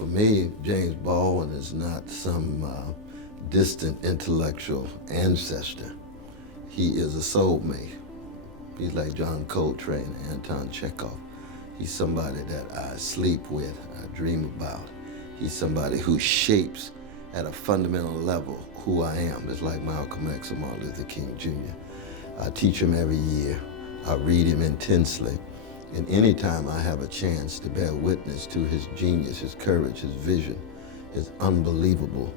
For me, James Baldwin is not some distant intellectual ancestor. He is a soulmate. He's like John Coltrane, Anton Chekhov. He's somebody that I sleep with, I dream about. He's somebody who shapes at a fundamental level who I am. It's like Malcolm X or Martin Luther King Jr. I teach him every year. I read him intensely. And anytime I have a chance to bear witness to his genius, his courage, his vision, his unbelievable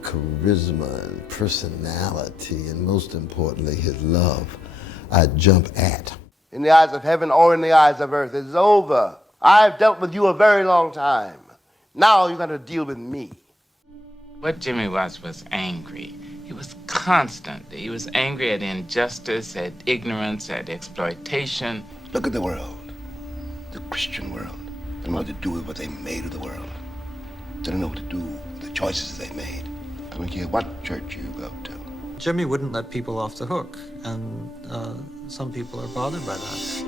charisma and personality, and most importantly, his love, I jump at. In the eyes of heaven or in the eyes of earth, it's over. I've dealt with you a very long time. Now you got to deal with me. What Jimmy was angry. He was constant. He was angry at injustice, at ignorance, at exploitation. Look at the world, the Christian world. They don't know what to do with what they made of the world. They don't know what to do with the choices they made. I don't care what church you go to. Jimmy wouldn't let people off the hook, and some people are bothered by that.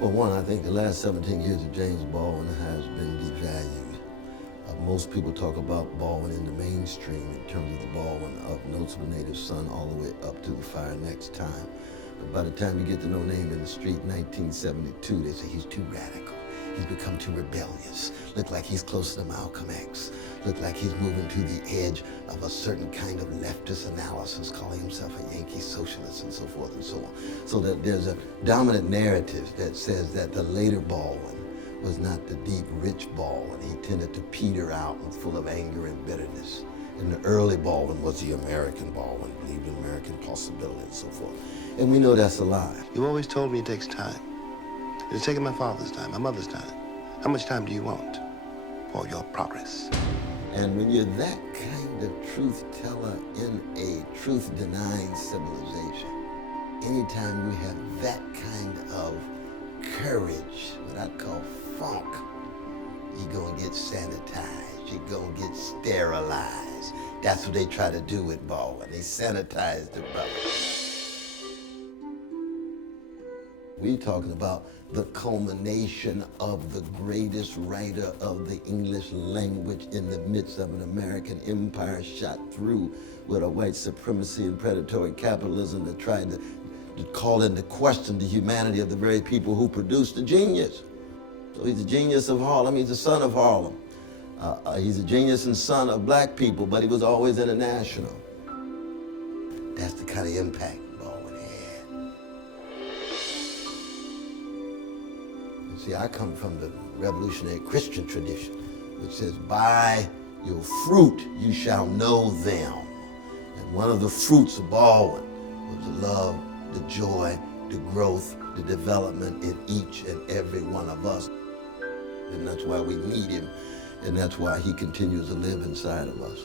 Well, one, I think the last 17 years of James Baldwin has been devalued. Most people talk about Baldwin in the mainstream in terms of the Baldwin of Notes of a Native Son all the way up to The Fire Next Time. But by the time you get to No Name in the Street, 1972, they say he's too radical. He's become too rebellious. Look like he's closer to Malcolm X. Look like he's moving to the edge of a certain kind of leftist analysis, calling himself a Yankee socialist and so forth and so on. So that there's a dominant narrative that says that the later Baldwin was not the deep, rich Baldwin. He tended to peter out and full of anger and bitterness. And the early Baldwin was the American Baldwin, believed in American possibility and so forth. And we know that's a lie. You always told me it takes time. It's taken my father's time, my mother's time. How much time do you want for your progress? And when you're that kind of truth teller in a truth-denying civilization, anytime you have that kind of courage, what I call funk, you're gonna get sanitized, you're gonna get sterilized. That's what they try to do with Baldwin. They sanitize the brother. We're talking about the culmination of the greatest writer of the English language in the midst of an American empire shot through with a white supremacy and predatory capitalism that tried to call into question the humanity of the very people who produced the genius. So he's a genius of Harlem, he's the son of Harlem. He's a genius and son of black people, but he was always international. That's the kind of impact Baldwin had. You see, I come from the revolutionary Christian tradition, which says, by your fruit you shall know them. And one of the fruits of Baldwin was the love, the joy, the growth, the development in each and every one of us. And that's why we need him, and that's why he continues to live inside of us.